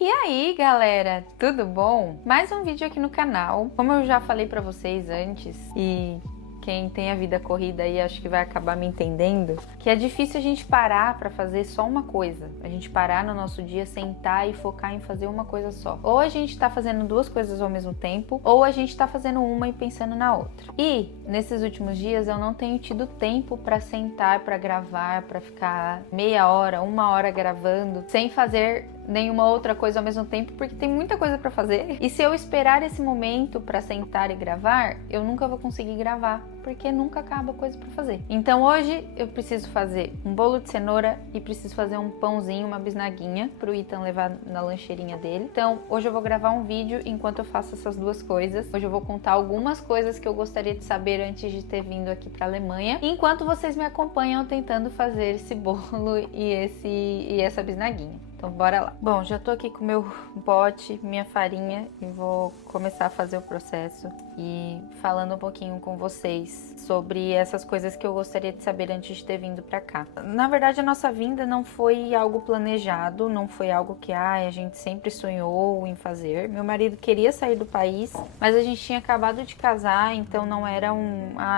E aí, galera, tudo bom? Mais um vídeo aqui no canal. Como eu já falei pra vocês antes, e quem tem a vida corrida aí acho que vai acabar me entendendo, que é difícil a gente parar pra fazer só uma coisa. A gente parar no nosso dia, sentar e focar em fazer uma coisa só. Ou a gente tá fazendo duas coisas ao mesmo tempo, ou a gente tá fazendo uma e pensando na outra. E nesses últimos dias eu não tenho tido tempo pra sentar, pra gravar, pra ficar meia hora, uma hora gravando, sem fazer nenhuma outra coisa ao mesmo tempo, porque tem muita coisa pra fazer. E se eu esperar esse momento pra sentar e gravar, eu nunca vou conseguir gravar, porque nunca acaba coisa pra fazer. Então hoje eu preciso fazer um bolo de cenoura e preciso fazer um pãozinho, uma bisnaguinha pro Ethan levar na lancheirinha dele. Então hoje eu vou gravar um vídeo enquanto eu faço essas duas coisas. Hoje eu vou contar algumas coisas que eu gostaria de saber antes de ter vindo aqui pra Alemanha, enquanto vocês me acompanham tentando fazer esse bolo e essa bisnaguinha. Então bora lá. Bom, já tô aqui com meu pote, minha farinha e vou começar a fazer o processo e falando um pouquinho com vocês sobre essas coisas que eu gostaria de saber antes de ter vindo pra cá. Na verdade, a nossa vinda não foi algo planejado, não foi algo que a gente sempre sonhou em fazer. Meu marido queria sair do país, mas a gente tinha acabado de casar, então não era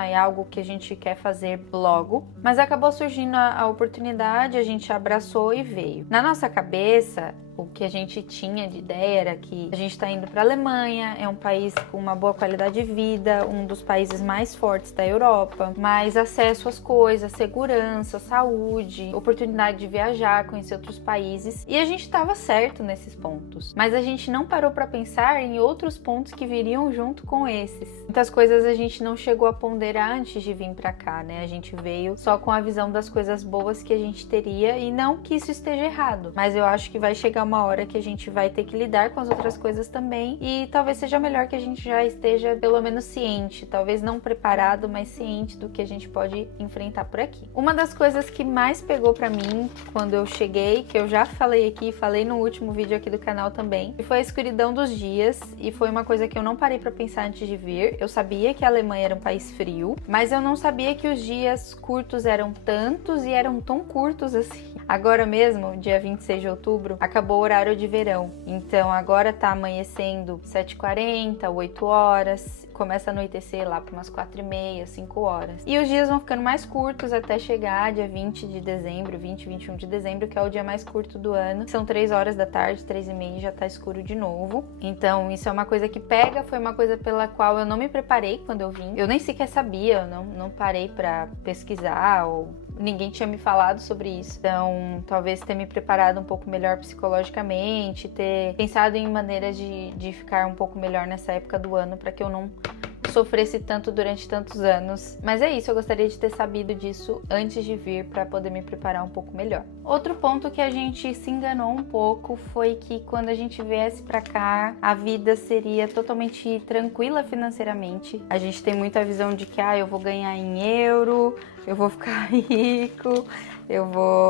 é algo que a gente quer fazer logo. Mas acabou surgindo a oportunidade, a gente abraçou e veio. Na nossa cabeça, o que a gente tinha de ideia era que a gente está indo para a Alemanha, é um país com uma boa qualidade de vida, um dos países mais fortes da Europa, mais acesso às coisas, segurança, saúde, oportunidade de viajar, conhecer outros países, e a gente estava certo nesses pontos. Mas a gente não parou para pensar em outros pontos que viriam junto com esses. Muitas coisas a gente não chegou a ponderar antes de vir para cá, né? A gente veio só com a visão das coisas boas que a gente teria, e não que isso esteja errado, mas eu acho que vai chegar uma hora que a gente vai ter que lidar com as outras coisas também, e talvez seja melhor que a gente já esteja pelo menos ciente, talvez não preparado, mas ciente do que a gente pode enfrentar por aqui. Uma das coisas que mais pegou pra mim quando eu cheguei, que eu já falei aqui, falei no último vídeo aqui do canal também, foi a escuridão dos dias, e foi uma coisa que eu não parei pra pensar antes de vir. Eu sabia que a Alemanha era um país frio, mas eu não sabia que os dias curtos eram tantos e eram tão curtos assim. Agora mesmo, dia 26 de outubro, acabou o horário de verão. Então agora tá amanhecendo 7h40, 8 horas, começa a anoitecer lá para umas 4h30, 5 horas. E os dias vão ficando mais curtos até chegar dia 20 de dezembro, 20, 21 de dezembro, que é o dia mais curto do ano. São 3 horas da tarde, 3h30 já tá escuro de novo. Então isso é uma coisa que pega, foi uma coisa pela qual eu não me preparei quando eu vim. Eu nem sequer sabia, eu não parei para pesquisar ou ninguém tinha me falado sobre isso. Então, talvez ter me preparado um pouco melhor psicologicamente, ter pensado em maneiras de ficar um pouco melhor nessa época do ano para que eu não sofresse tanto durante tantos anos. Mas é isso, eu gostaria de ter sabido disso antes de vir para poder me preparar um pouco melhor. Outro ponto que a gente se enganou um pouco foi que quando a gente viesse para cá, a vida seria totalmente tranquila financeiramente. A gente tem muita visão de que eu vou ganhar em euro, eu vou ficar rico,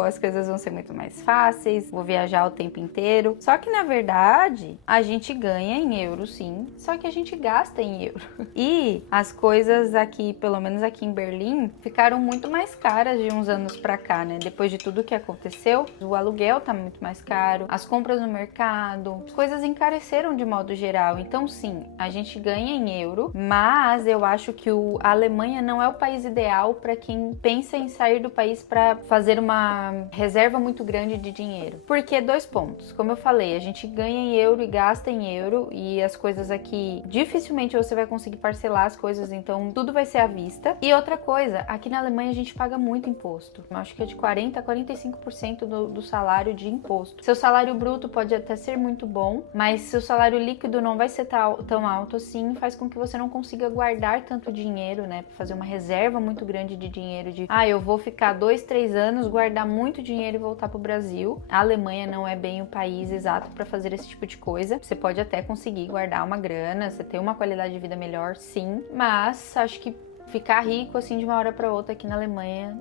as coisas vão ser muito mais fáceis, vou viajar o tempo inteiro. Só que na verdade, a gente ganha em euro sim, só que a gente gasta em euro. E as coisas aqui, pelo menos aqui em Berlim, ficaram muito mais caras de uns anos pra cá, né? Depois de tudo que aconteceu, o aluguel tá muito mais caro, as compras no mercado, as coisas encareceram de modo geral. Então sim, a gente ganha em euro, mas eu acho que a Alemanha não é o país ideal para quem pensa em sair do país para fazer uma reserva muito grande de dinheiro. Porque 2 pontos. Como eu falei, a gente ganha em euro e gasta em euro, e as coisas aqui dificilmente você vai conseguir parcelar as coisas, então tudo vai ser à vista. E outra coisa, aqui na Alemanha a gente paga muito imposto. Eu acho que é de 40% a 45% do salário de imposto. Seu salário bruto pode até ser muito bom, mas seu salário líquido não vai ser tão alto assim, faz com que você não consiga guardar tanto dinheiro, né? Pra fazer uma reserva muito grande de dinheiro, eu vou ficar 2, 3 anos, guardar muito dinheiro e voltar pro Brasil. A Alemanha não é bem o país exato para fazer esse tipo de coisa. Você pode até conseguir guardar uma grana, você ter uma qualidade de vida melhor, sim, mas acho que ficar rico assim de uma hora para outra aqui na Alemanha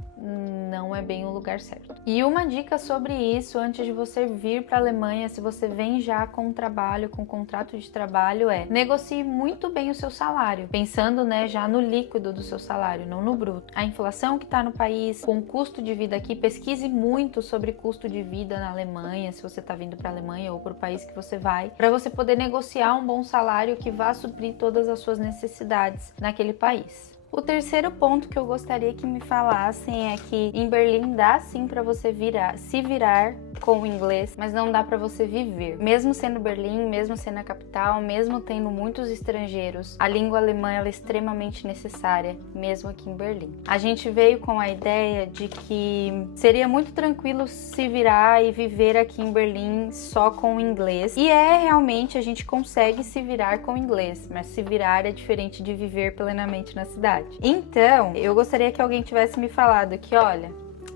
não é bem o lugar certo. E uma dica sobre isso, antes de você vir para a Alemanha, se você vem já com um trabalho, com um contrato de trabalho, negocie muito bem o seu salário, pensando, né, já no líquido do seu salário, não no bruto. A inflação que está no país, com o custo de vida aqui, pesquise muito sobre custo de vida na Alemanha, se você está vindo para a Alemanha ou para o país que você vai, para você poder negociar um bom salário que vá suprir todas as suas necessidades naquele país. O terceiro ponto que eu gostaria que me falassem é que em Berlim dá sim para você se virar com o inglês, mas não dá para você viver. Mesmo sendo Berlim, mesmo sendo a capital, mesmo tendo muitos estrangeiros, a língua alemã ela é extremamente necessária, mesmo aqui em Berlim. A gente veio com a ideia de que seria muito tranquilo se virar e viver aqui em Berlim só com o inglês. E realmente a gente consegue se virar com o inglês, mas se virar é diferente de viver plenamente na cidade. Então, eu gostaria que alguém tivesse me falado que, olha,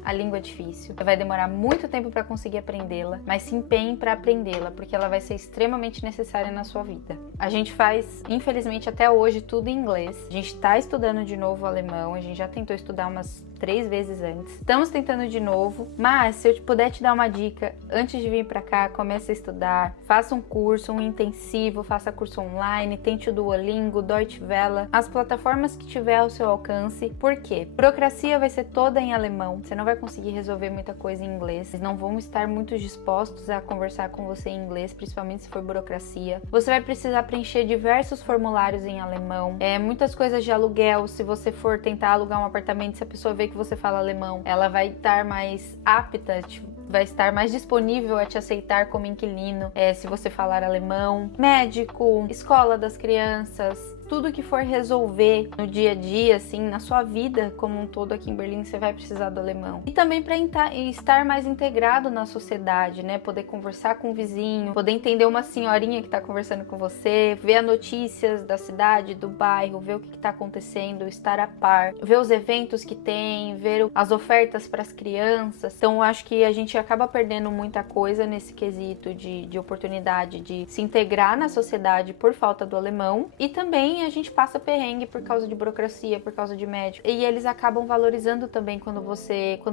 a língua é difícil, vai demorar muito tempo para conseguir aprendê-la, mas se empenhe para aprendê-la, porque ela vai ser extremamente necessária na sua vida. A gente faz, infelizmente, até hoje tudo em inglês. A gente está estudando de novo o alemão, a gente já tentou estudar umas 3 vezes antes. Estamos tentando de novo, mas se eu puder te dar uma dica, antes de vir para cá, comece a estudar, faça um curso, um intensivo, faça curso online, tente o Duolingo, Deutsche Welle, as plataformas que tiver ao seu alcance. Por quê? Burocracia vai ser toda em alemão, você não vai conseguir resolver muita coisa em inglês, eles não vão estar muito dispostos a conversar com você em inglês, principalmente se for burocracia. Você vai precisar preencher diversos formulários em alemão, muitas coisas de aluguel. Se você for tentar alugar um apartamento, se a pessoa vê que você fala alemão, ela vai estar mais apta, vai estar mais disponível a te aceitar como inquilino, se você falar alemão. Médico, escola das crianças, tudo que for resolver no dia a dia, assim, na sua vida como um todo aqui em Berlim, você vai precisar do alemão. E também para estar mais integrado na sociedade, né? Poder conversar com o vizinho, poder entender uma senhorinha que está conversando com você, ver as notícias da cidade, do bairro, ver o que está acontecendo, estar a par, ver os eventos que tem, ver as ofertas para as crianças. Então, eu acho que a gente acaba perdendo muita coisa nesse quesito de oportunidade de se integrar na sociedade por falta do alemão. E também a gente passa perrengue por causa de burocracia, por causa de médico. E eles acabam valorizando também quando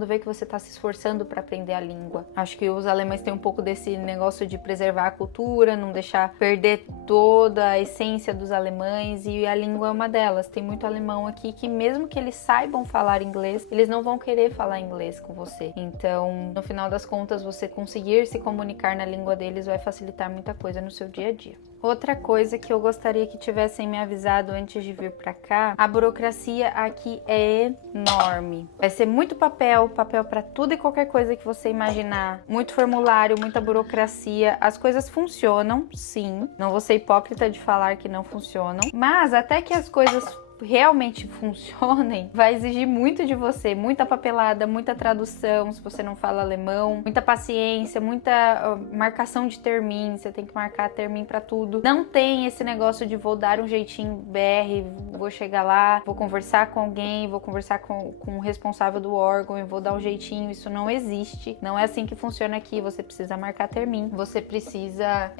vê que você está se esforçando para aprender a língua. Acho que os alemães têm um pouco desse negócio de preservar a cultura, não deixar perder toda a essência dos alemães, e a língua é uma delas. Tem muito alemão aqui que mesmo que eles saibam falar inglês, eles não vão querer falar inglês com você. Então, no final das contas, você conseguir se comunicar na língua deles vai facilitar muita coisa no seu dia a dia. Outra coisa que eu gostaria que tivessem me avisado antes de vir pra cá, a burocracia aqui é enorme. Vai ser muito papel pra tudo e qualquer coisa que você imaginar. Muito formulário, muita burocracia. As coisas funcionam, sim. Não vou ser hipócrita de falar que não funcionam. Mas até que as coisas realmente funcionem, vai exigir muito de você, muita papelada, muita tradução, se você não fala alemão, muita paciência, muita marcação de termin, você tem que marcar termin pra tudo. Não tem esse negócio de vou dar um jeitinho BR, vou chegar lá, vou conversar com alguém, vou conversar com o responsável do órgão e vou dar um jeitinho. Isso não existe, não é assim que funciona aqui. Você precisa marcar termin, você precisa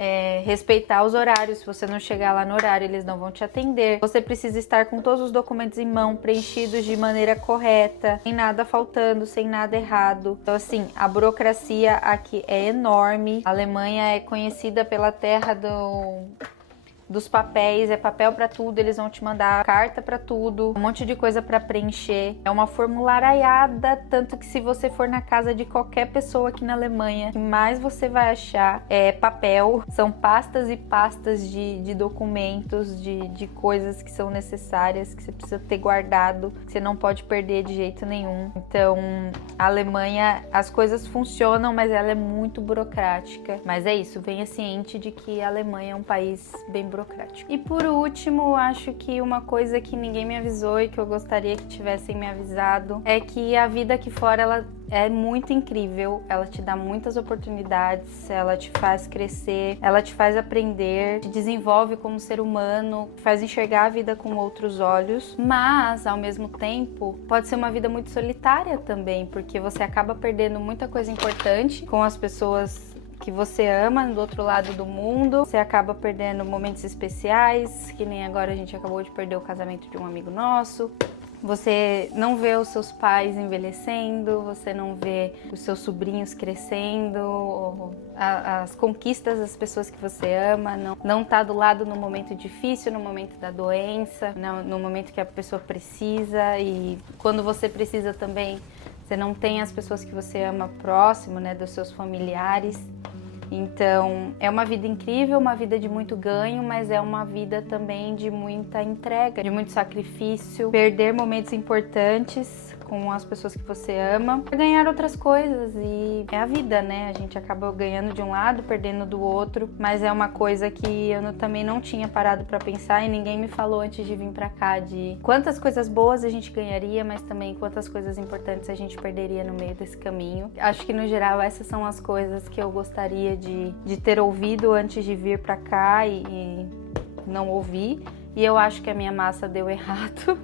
respeitar os horários. Se você não chegar lá no horário, eles não vão te atender. Você precisa estar com todos os documentos em mão, preenchidos de maneira correta, sem nada faltando, sem nada errado. Então, assim, a burocracia aqui é enorme. A Alemanha é conhecida pela terra dos papéis, é papel pra tudo, eles vão te mandar carta pra tudo, um monte de coisa pra preencher. É uma formularaiada, tanto que se você for na casa de qualquer pessoa aqui na Alemanha, o que mais você vai achar é papel, são pastas e pastas de documentos, de coisas que são necessárias, que você precisa ter guardado, que você não pode perder de jeito nenhum. Então, a Alemanha, as coisas funcionam, mas ela é muito burocrática. Mas é isso, venha ciente de que a Alemanha é um país bem burocrático. E por último, acho que uma coisa que ninguém me avisou e que eu gostaria que tivessem me avisado é que a vida aqui fora, ela é muito incrível, ela te dá muitas oportunidades, ela te faz crescer, ela te faz aprender, te desenvolve como ser humano, te faz enxergar a vida com outros olhos, mas ao mesmo tempo pode ser uma vida muito solitária também, porque você acaba perdendo muita coisa importante com as pessoas que você ama do outro lado do mundo. Você acaba perdendo momentos especiais, que nem agora a gente acabou de perder o casamento de um amigo nosso. Você não vê os seus pais envelhecendo, você não vê os seus sobrinhos crescendo, as conquistas das pessoas que você ama, não tá do lado no momento difícil, no momento da doença, no momento que a pessoa precisa, e quando você precisa também, você não tem as pessoas que você ama próximo, né, dos seus familiares. Então, é uma vida incrível, uma vida de muito ganho, mas é uma vida também de muita entrega, de muito sacrifício, perder momentos importantes com as pessoas que você ama, ganhar outras coisas, e é a vida, né? A gente acaba ganhando de um lado, perdendo do outro, mas é uma coisa que eu também não tinha parado pra pensar e ninguém me falou antes de vir pra cá, de quantas coisas boas a gente ganharia, mas também quantas coisas importantes a gente perderia no meio desse caminho. Acho que no geral essas são as coisas que eu gostaria de ter ouvido antes de vir pra cá e não ouvi. E eu acho que a minha massa deu errado.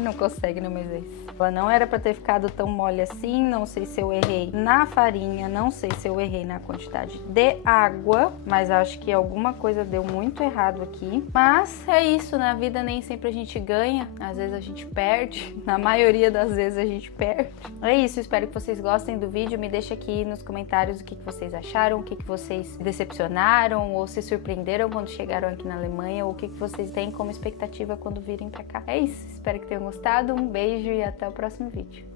Não consegue no mês esse. Ela não era pra ter ficado tão mole assim. Não sei se eu errei na farinha, não sei se eu errei na quantidade de água, mas acho que alguma coisa deu muito errado aqui. Mas é isso, na vida nem sempre a gente ganha, às vezes a gente perde, na maioria das vezes a gente perde. É isso, espero que vocês gostem do vídeo. Me deixa aqui nos comentários o que vocês acharam, o que vocês decepcionaram ou se surpreenderam quando chegaram aqui na Alemanha, ou o que vocês têm como expectativa quando virem pra cá. É isso, espero que tenham gostado, um beijo e até o próximo vídeo.